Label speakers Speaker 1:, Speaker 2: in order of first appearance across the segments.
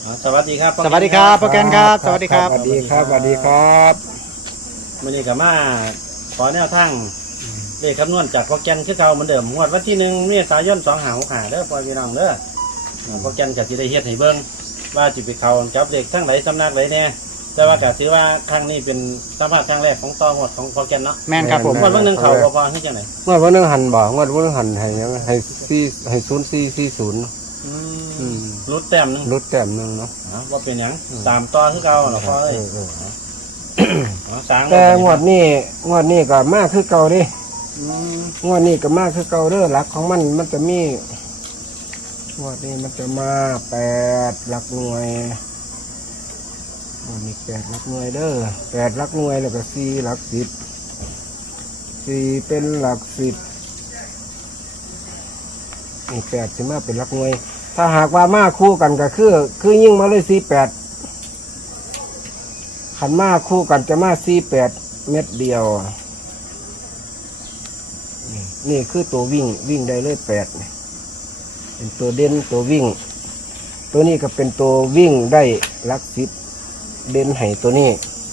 Speaker 1: สวัสดีครับ
Speaker 2: สวัสดีครับพ่อแกนครับสวัสดีครับ
Speaker 3: สวัสดีครับสวัสดีครับ
Speaker 1: วันนี้กับมาขอแนวทางเลขคำนวณจากพ่อแกนคือเก่าเหมือนเดิมงวดวันที่1 เมษายน2565เด้อพ่อพี่น้องเด้อพ่อแกนก็สิได้เฮ็ดให้เบิ่งว่าจิไปเข้ากับเลขทั้งไหนสำนักไหนแน่แต่ว่าก็ถือว่าครั้งนี้เป็นสัมภาษณ์ครั้งแรกของต่อหมดของพ่อแกนเนาะ
Speaker 2: แม่นครับผม
Speaker 1: งวดวันหนึงเข้าบ่พอที่จังได๋
Speaker 3: เมื่อวันนึงหันบ่งวดวันนึงหันให้ยังให้0440
Speaker 1: รุดแต้มหนึง
Speaker 3: ลดแต้มนึงเนาะ
Speaker 1: บ่เป็นหยังตามต่อคือเก่าเนาะพ่อเอ้ยสร้าง
Speaker 3: แต่งวดนี้ก็มากคือเก่าดิงวดนี้ก็มากคือเก่าเด้อหลักของมันจะมีงวดนี้มันจะมา8หลักหน่วยมี8หลักหน่วยเด้อ8หลักหน่วยแล้วก็4หลัก10 4เป็นหลัก10นี่8สิมาเป็นหลักหน่วยถ้าหากว่ามาคู่กันก็คือยิ่งมาเลย48ขันมาคู่กันจะมา48เม็ดเดียวนี่คือตัววิ่งได้เลย8เป็นตัวเด่นตัววิ่งตัวนี้ก็เป็นตัววิ่งได้หลัก10เด่นให้ตัวนี้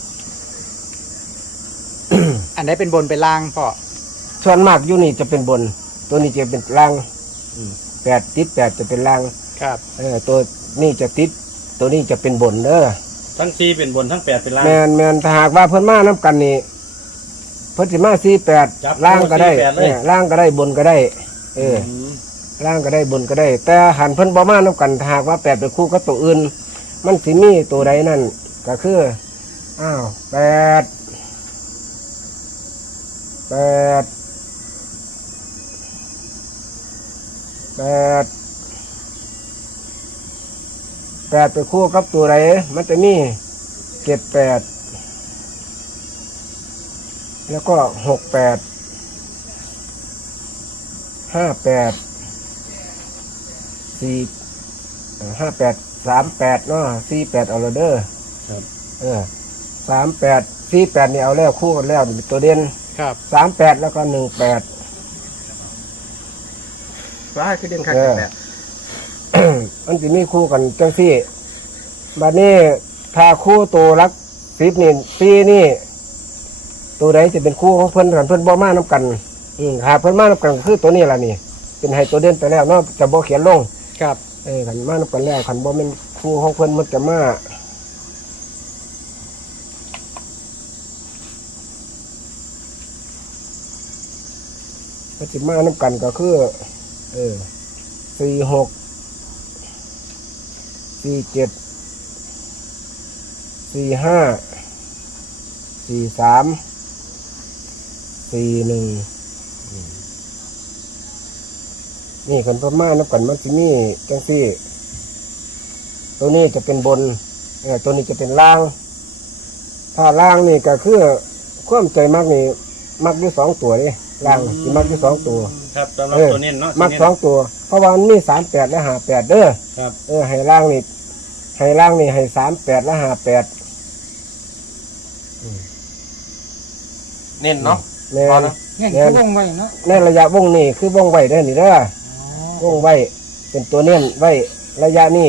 Speaker 2: อันไหนเป็นบนเป็นล่างพ่อ
Speaker 3: ส่วนมากอยู่นี่จะเป็นบนตัวนี้จะเป็นล่าง8ติด8จะเป็นล่าง
Speaker 2: ครับ
Speaker 3: ตัวนี้จะติดตัวนี้จะเป็นบนเด้อ
Speaker 1: ทั้ง4เป็นบนทั้ง8เป็นล่าง
Speaker 3: แมนถ้าหากว่าเพิ่นมาน้ำกันนี่เพิ่นสิมา48ล่างก็ได้ล่างก็ได้บนก็ได้ล่างก็ได้บนก็ได้แต่หันเพิ่นบ่มาน้ำกันถ้าหากว่า8เป็นคู่กับตัวอื่นมันสิมีตัวใดนั่นก็คือ8 ไปคู่กับตัวใดมันจะมี78แล้วก็68 58 38เนาะ48เอาเลยเด้อ38 48นี่เอาแล้วคู่กันแล้วนี่ตัวเด่น
Speaker 2: ครับ
Speaker 3: 38แล้วก็18
Speaker 2: ว้าคือเด่นครับแบบ
Speaker 3: มันจะมีคู่กันจังซี่บัดนี้ถ้าคู่ตัวรัก10นี่ตัวใดจะเป็นคู่ของเพิ่นกันเพิ่นบ่มานํกันหาเพิ่นมานํกันคือตัวนี้ล่ะนี่เป็นให้ตัวเด่นไปแล้วเนาะจะบ่เขียนลง
Speaker 2: ครับ
Speaker 3: คันมานํกันแล้วคันบ่แม่นคู่ของเพิ่นมันจะมาสิมานํกันก็คือ46 47 45 43 41นี่กันพม่านับกันมันสิมีจังซี่ตัวนี้จะเป็นบนตัวนี้จะเป็นล่างถ้าล่างนี่ก็คือความใจมักนี่มักอยู่2ตัวนี่ล่างสิมักอยู่2ตัว
Speaker 1: ครับสำหรับตัวเน้นเนาะ
Speaker 3: มัก2ตัวเพราะว่ามันมี38และ58เด้อ
Speaker 1: ครับ
Speaker 3: ให้ล่างนี่ให้38และ58
Speaker 1: เน้นเนาะ
Speaker 3: แม่น
Speaker 2: เนี่ยคือวงไว้เนาะ
Speaker 3: ในระยะวงนี้คือวงไว้ได้อนี่เด้อวงไว้เป็นตัวเน้นไว้ระยะนี้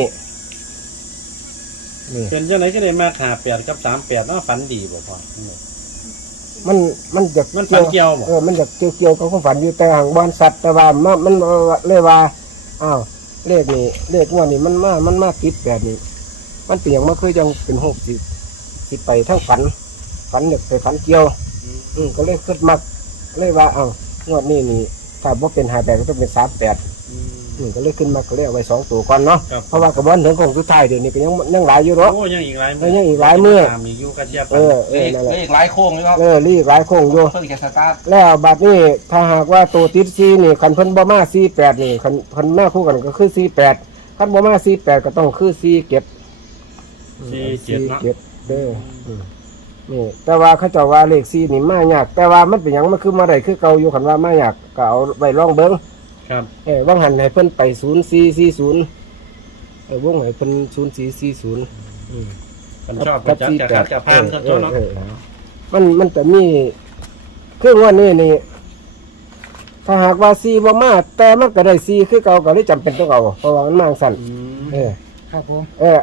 Speaker 3: นี่
Speaker 1: เป็นจังได๋ก็ได้มา58กับ38เนาะฝันดีบ่พ่อ
Speaker 3: มันจะ
Speaker 1: มันฝันเกี่ยวบ่
Speaker 3: มันจะเกี่ยวกับความฝันอยู่แต่หางบ้านสัตว์แต่ว่ามันเลยว่าเลขนี่เลขงวดนี่มันมาคิดแบบนี้มันเปลี่ยนมาคือจังเป็นสิไปทั้งฝันเนี่ยไปฝันเกี่ยวก็เลยขึ้นมักเลยว่างวดนี้นี่ถ้าว่าเป็น58ก็ต้องเป็น38ก็เลยขึ้นมาก็เลยเอาไว้2ตัวก่อนเนาะเพราะว่ากระบวนถึงของสุดท้ายเดี๋ยวนี้ก็ยังหลายอยู่เนาะ
Speaker 1: โอ้ยังอีกหลาย
Speaker 3: ยังอีกหลายมื้อ
Speaker 1: มีอยู่กระเทียบ
Speaker 3: นั่นแหละ
Speaker 4: เลขหลายโค้งเลยครับ
Speaker 3: รีหลายโค้งอยู่
Speaker 4: เพิ่งจะสตาร์ท
Speaker 3: แล้วบัดนี้ถ้าหากว่าตัวติดซีนี่คันเพิ่นบ่มา48นี่คันมาคู่กันก็คือ48คันบ่มา48ก็ต้องคือ4เก็บ
Speaker 1: 47เนาะ
Speaker 3: เก็บเด้อนี่แต่ว่าเขาเจ้าว่าเลข4นี่มายากแต่ว่ามันเป็นหยังมันคือมาได้คือเก่าอยู่คันว่ามายากก็เอาไว้ลองเบิ่ง
Speaker 1: ครับ
Speaker 3: ว่างหันให้เพิ่นไป0440วงให้เพิ่น0440
Speaker 1: มันชอบประจัดกับพานครับเนาะ
Speaker 3: มันจะมีเครื่องว่านี่ถ้าหากว่าซีบ่มาแต่มันก็ได้ซีคือเก่าก็เลยจำเป็นต้องเอาเพราะว่ามันมางสั่น
Speaker 2: ครับผม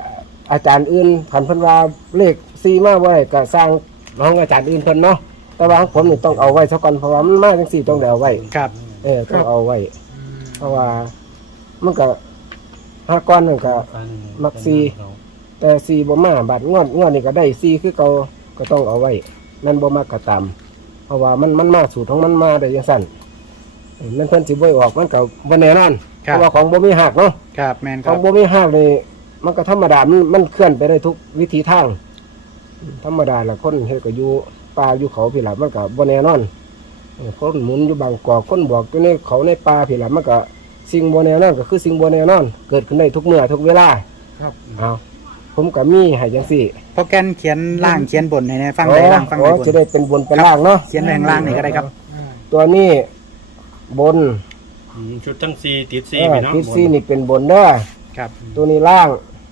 Speaker 3: อาจารย์อื่นขันเพิ่นว่าเลข4มาบ่ได้ก็สร้างของอาจารย์อื่นเพิ่นเนาะแต่ว่าของผมนี่ต้องเอาไว้ซะก่อนเพราะว่ามันมาจังซี่ต้องได้เอาไว้
Speaker 2: ครับ
Speaker 3: ต้องเอาไว้ เพราะว่ามันก็5ก้อนมันก็ มักซี แต่4บ่มาบาดงวดนี่ก็ได้4คือเก่าก็ต้องเอาไว้นั่นบ่มักก็ตามเพราะว่ามันมาสูตรของมันมาได้จังซั่นมันเพิ่นสิบ่ออกมันก็บ่แน่นอน
Speaker 2: ค
Speaker 3: เพ
Speaker 2: รับ
Speaker 3: ราะว่าของบ่มีหักเนาะ
Speaker 2: ครับแมนค
Speaker 3: ข
Speaker 2: รั
Speaker 3: อบ งบ่มีหักนี่มันก็ธรรมดามันเคลื่อนไปได้ทุกวิถีทางธรรมดาล่ะคนเฮ็ดก็อยู่ป่าอยู่เขาพี่ล่ะมันก็บ่แน่นอนคนหมุนอยู่บางกอกคนบอกอยู่ในเขาในป่าพี่ล่ะมันก็สิ่งบ่แน่นอนก็คือสิ่งบ่แน่นอน เกิดขึ้นได้ทุกเมื่อทุกเวลา
Speaker 2: ครับ
Speaker 3: เอาผมก็มีให้จังซี่
Speaker 2: โปรแกรมเขียนล่างเขียนบนให้แน่ฟังได้ล่างฟังได้บน
Speaker 3: จะได้เป็นบนเป็นล่างเนาะ
Speaker 2: เขียนไว้ข้างล่างนี่ก็ได้ครับ
Speaker 3: ตัวนี้บน
Speaker 1: ชุดทั้ง4ติด4พี่น้อง
Speaker 3: ทิศซี่นี่เป็นบนเด้อ
Speaker 2: ครับ
Speaker 3: ตัวนี้ล่าง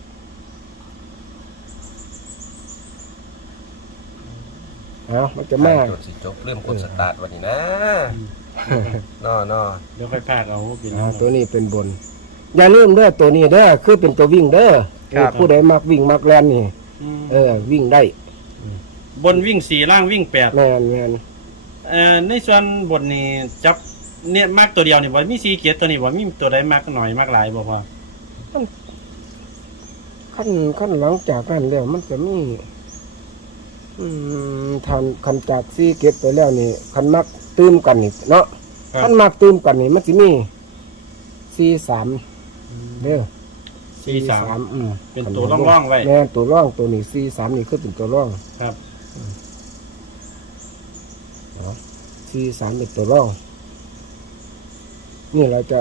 Speaker 3: เอามันจะมา
Speaker 4: จดสิจบเรื่องกดสตาร์ทวันนี้นะนอ
Speaker 1: เดี๋ยวค่อยพากเอาพี่น้
Speaker 3: อ่า
Speaker 1: อง
Speaker 3: ตัวนี้เป็นบน อย่าลืมเด้อตัวนี้เด้อคือเป็นตัววิ่งเด้อ
Speaker 2: ครับ
Speaker 3: ผู้ใดมักวิ่งมักแล่นนี่วิ่งได้
Speaker 1: บนวิ่ง4ล่างวิ่ง8
Speaker 3: แม่น
Speaker 1: ในส่วนบนนี่จับเนี่ยมากตัวเดียวนี่บ่มี4เกียรตัวนี้บ่มีตัวใดมากหน่อยมากหลายบ่พอ
Speaker 3: ขั้นหลังจากนั้นแล้วมันจะมีทันคันจากซี่เก็บไปแล้วนี่คันมักตื้มกันนี่เนาะคันมักตื้มกันนี่มันจะมี43เด้อ
Speaker 1: 43เป็นตัวร่องๆไว้
Speaker 3: แม่นตัวร่องตัวนี้43นี่คือเป็นตัวร่อง
Speaker 1: ครับ
Speaker 3: 43เป็นตัวร่องนี่เราจะ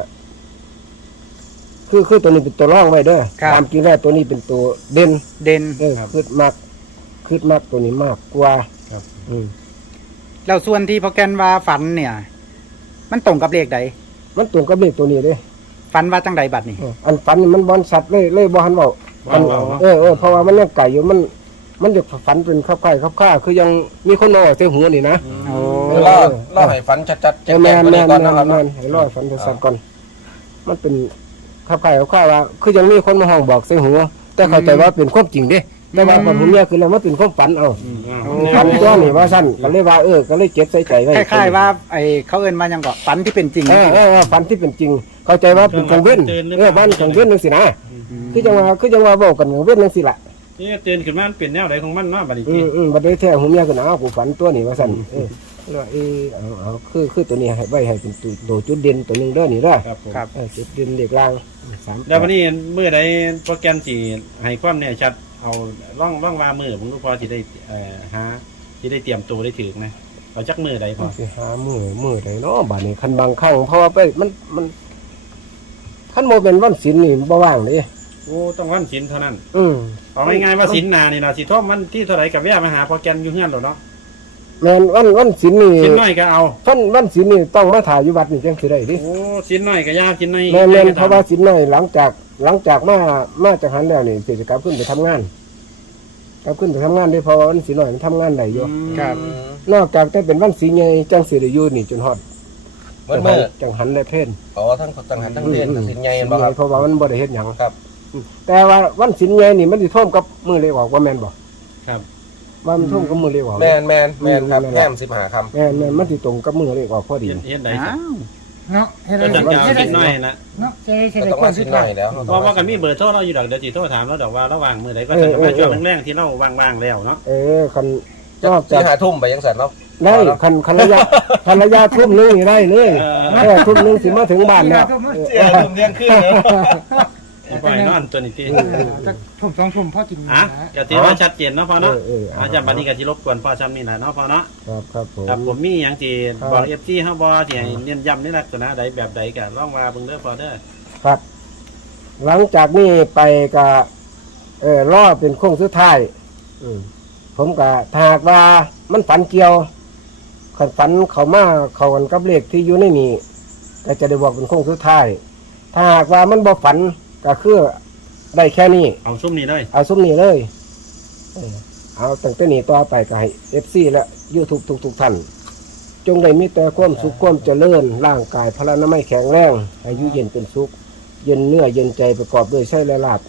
Speaker 3: คือตัวนี้เป็นตัวร่องไว้เด้อ
Speaker 2: ครับ
Speaker 3: ตามจริงแล้วตัวนี้เป็นตัวเด่น
Speaker 2: เด่น
Speaker 3: คือมากตัวนี้มากกว่า
Speaker 1: ครับ
Speaker 2: แล้วส่วนที่โปรแกรมว่าฝันเนี่ย มันตรงกับเลขใด
Speaker 3: มันตรงกับเลขตัวนี้เด้
Speaker 2: ฝันว่าจังใดบัดนี่
Speaker 3: อันฝันนี่มันบอลสัตว์เลยบ่หันเว้าอันเพราะว่ามันยังไก่อยู่มันจะฝันเป็นคับค่าคือยังมีคนมาเอาเส้หัวนี่นะ
Speaker 2: โอ้
Speaker 4: ๆล่อให้ฝันชัดๆแจ้
Speaker 3: แม่
Speaker 4: ง
Speaker 3: น
Speaker 4: ๆ
Speaker 3: แม่
Speaker 4: ก่อน นนะครับ
Speaker 3: แม่นให้รอฝันเป็นสัตว์ก่อน มันเป็นคับค่าว่า คือยังมีคนมาห้องบอกเส้หัวแต่เข้าใจว่าเป็นความจริงเด้แต่ว่าผมเนี่ยคือแล้วมันเป็นความฝันเอา ฝันตัวนี่ว่าสั้นก็เลยว่าก็เลยเก็บใส่ใจไว้
Speaker 2: คล้ายๆว่าไอ้เขาเอิ้นมายังก็ฝันที่เป็นจริง
Speaker 3: ฝันที่เป็นจริง เข้าใจว่าเป็นกังเว้นบ้านกังเว้นจังซี่นะคือจังว่าเว้ากันกังเว้นจังซี่ล่ะ
Speaker 1: นี่ตื่นขึ้นมามันเป็นแนวใดของมันมาบัดนี้
Speaker 3: บัดนี้แท้หูเมียก็กูฝันตัวนี้ว่าซั่นแล้วคือตัวนี้ให้ไว้ให้เป็นตัวจุดเด่นตัวนึงเด้อนี่เด้อ
Speaker 1: ครับผม
Speaker 2: ครับ
Speaker 3: จุดเด่นเลขล่าง3
Speaker 1: แล้ววันนี้มื้อใดโปรแกรมสิให้ความแน่ชัดเอาร่องว่ามื้อผมก็พอสิได้หาสิได้เตรียมตัวได้ถึงนะเอาจักมื้อใดพอ
Speaker 3: สิหามือใดเนาะบัดนี้คันบางครั้งเพราะว่าไปมันคันบ่เป็นวันศีลนี่บ่ว่างเด้
Speaker 1: โอ้ต้องวันศีลเท่านั้น เอาง่ายๆว่าศีลหน้านี่ล่ะสิท่อมวันที่เท่าไหร่ก็แวะมาหาโปรแกรมอยู่เฮือนแล้วเนาะ
Speaker 3: แม่นวันศีลนี่
Speaker 1: ศีลน้อยก็เอา
Speaker 3: วันศีลนี่ต้องมาถ่ายอยู่วัดนี่จังสิได้ดิ
Speaker 1: โอ้ศีลน้อยก็ยาวศีลน้อย
Speaker 3: แม่นเพราะว่าศีลน้อยหลังจากมาจากหันแล้วนี่สิจะกลับขึ้นไปทำงานกลับขึ้นไปทำงานได้เพราะว่าวันศีลน้อยมันทำงานได้อยู่
Speaker 2: ครับ
Speaker 3: นอกจากแต่เป็นวันศีลใหญ่จังสิได้อยู่นี่จนฮอด
Speaker 4: เมื่อ
Speaker 3: จังหันได้เพ่น
Speaker 4: ทั้งจังหันทั้งเรียนสินใหญ่บ่ครับ
Speaker 3: เพราะว่ามันบ่ได้เฮ็ดหยัง
Speaker 4: ครับ
Speaker 3: แต่ว่าวันศีลใหญ่นี่มันสิท่วมกับมือเลขออกว่าแม่นบ่
Speaker 1: ครับ
Speaker 3: ว่ามันท่วมกับมือเลขออก
Speaker 4: แมนครับแก้ม15คำ
Speaker 3: แม่นมันสิตรงกับมือเลขออกพอดี
Speaker 1: เฮ็ดได้
Speaker 2: อ้า
Speaker 1: จ้ะ
Speaker 2: ว
Speaker 5: เนาะเฮ็ด
Speaker 1: ก็
Speaker 5: ได้
Speaker 1: จัดยาวศีลน้อยนะ
Speaker 5: เนาะใช่
Speaker 4: ก็
Speaker 5: ได้
Speaker 4: ต้อง
Speaker 5: ค
Speaker 4: มาน สิ
Speaker 5: สุ
Speaker 4: น
Speaker 5: ด
Speaker 4: หน่
Speaker 5: ท้า
Speaker 4: อย ยแล้ว
Speaker 1: เพราะว่าก็มีเบอร์โทรเราอยู่ดอกเดี๋ยวสิโทรถามแล้วดอกว่าระหว่างมื้อใดก็จะมาช่วงแรกๆที่เราว่างๆแล้วเนาะ
Speaker 3: คันนอก
Speaker 4: สิ
Speaker 3: จาก
Speaker 4: หาทุ่มไปยังสันเนาะ
Speaker 3: ได้คันระยะทุ่มนึงนี่ได้เลยทุ่มนึงสิมาถึงบ้านแล้ว
Speaker 4: ทุ่มเที่ยงคืนแล้ว
Speaker 1: ปล่อยนอนตัวนี้ติ
Speaker 5: จะทุ่ม2ทุ่มพ่อกิน
Speaker 1: อ่ะก็ถือว่าชัดเจนเนาะพ่อเนาะ
Speaker 3: อา
Speaker 1: จารย์บัดนี้ก็สิรบกวนพ่อซ้ำนี่ล่ะเนาะพ่อเนาะ
Speaker 3: ครับผม
Speaker 1: ครับผมมีหยังที่บอก FT เฮาบ่ที่ให้เน้นย้ำในลักษณะใดแบบใดก็ลองว่าเบิ่งเด้อพ่อเด้อ
Speaker 3: ครับ หลังจากนี้ไปก็รอเป็นโค้งสุดท้ายผมก็ถ้าหากว่ามันฝันเกี่ยวขันฝันเขามาเขากันกับเลขที่อยู่ในนี้ก็จะได้บอกเป็นโค้งสุดท้าย ถ้าหากว่ามันบ่ฝันก็คือได้แค่นี้
Speaker 1: เอาซุ่มนี้เลย
Speaker 3: เอาซุ้มนี้เลยเอาตั้งแต่นี้ต่อไปก็ให้ FC และ YouTube ทุกท่าน จงได้มีแต่ความสุขความเจริญร่างกายพลานามัยแข็งแรงอายุเย็นเป็นสุข เย็นเนื้อเย็นใจประกอบด้วยไส้และลาบ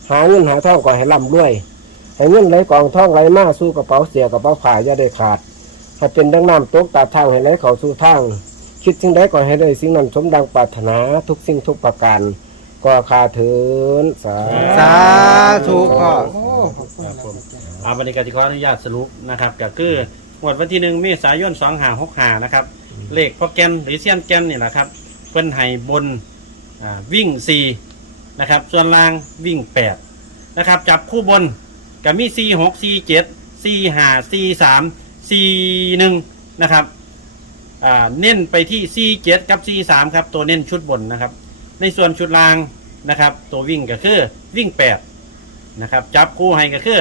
Speaker 3: หาเงินหาทองก็ให้ร่ำรวยให้เงินไหลกองทองไหลมาสู่กระเป๋าเสียกระเป๋าผ่าอย่าได้ขาดให้เป็นดังน้ำตกตาทางให้ไหลเข้าสู่ทางคิดสิ่งใดก็ให้ได้สิ่งนั้นสมดังปรารถนาทุกสิ่งทุกประการก็คาเถินสา
Speaker 2: สาธุพ่อ
Speaker 5: โอ้ขอบคุณ
Speaker 1: ครับ
Speaker 5: นะ
Speaker 1: ผมเอาบรรยากาศที่ขออนุญาตสรุปนะครับก็คืองวดวันที่1 เมษายน 2565นะครับเลขพ่อแกนหรือเซียนแกนนี่นะครับเพิ่นให้บนวิ่ง4นะครับส่วนล่างวิ่ง8นะครับจับคู่บนก็มี4 6 4 7 4 5 4 3 4 1นะครับเน้นไปที่4 7กับ4 3ครับตัวเน้นชุดบนนะครับในส่วนชุดล่างนะครับตัววิ่งก็คือวิ่ง8นะครับจับคู่ให้ก็คือ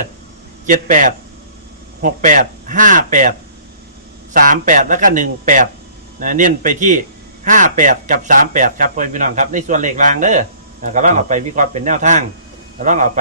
Speaker 1: 78 68 58 38แล้วก็18นะเน้นไปที่58กับ38ครับพี่น้องครับในส่วนเลขรางเด้อก็ต้องเอาไปวิเคราะห์เป็นแนวทางก็ต้องเอาไป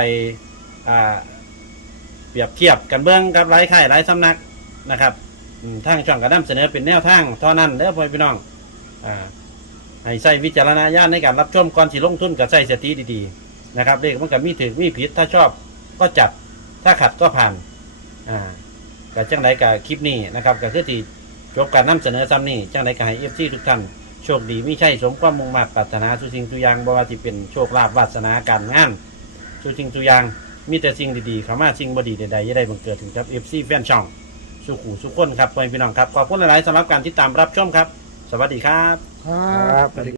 Speaker 1: เปรียบเทียบกันเบื้องกับหลายค่ายหลายสำนักนะครับทางช่องก็นำเสนอเป็นแนวทางเท่านั้นเด้อพี่น้องให้ใช้วิจารณญาณในการรับชมก่อนที่ลงทุนกับใช้สติดีๆนะครับเลขมันก็มีถือมีผิดถ้าชอบก็จัดถ้าขัดก็ผ่านกับจังไรกับคลิปนี้นะครับก็คือที่จบการนำเสนอซ้ำนี้จังไรกับให้FCทุกท่านโชคดีไม่ใช่สมความมุ่งมั่นปรารถนาสุสิ่งทุกอย่างบ่ว่าที่เป็นโชคลาภวาสนาการงานสุสิ่งทุกอย่างมีแต่สิ่งดีๆเข้ามาสิ่งบ่ดีใดๆอย่าได้บังเกิดถึงครับ FC แฟนช่องสุขุสุขคนครับพี่น้องครับขอบคุณหลายๆสำหรับการติดตามรับชมครับสวัสดีครับ
Speaker 5: ครั
Speaker 3: ครับ บ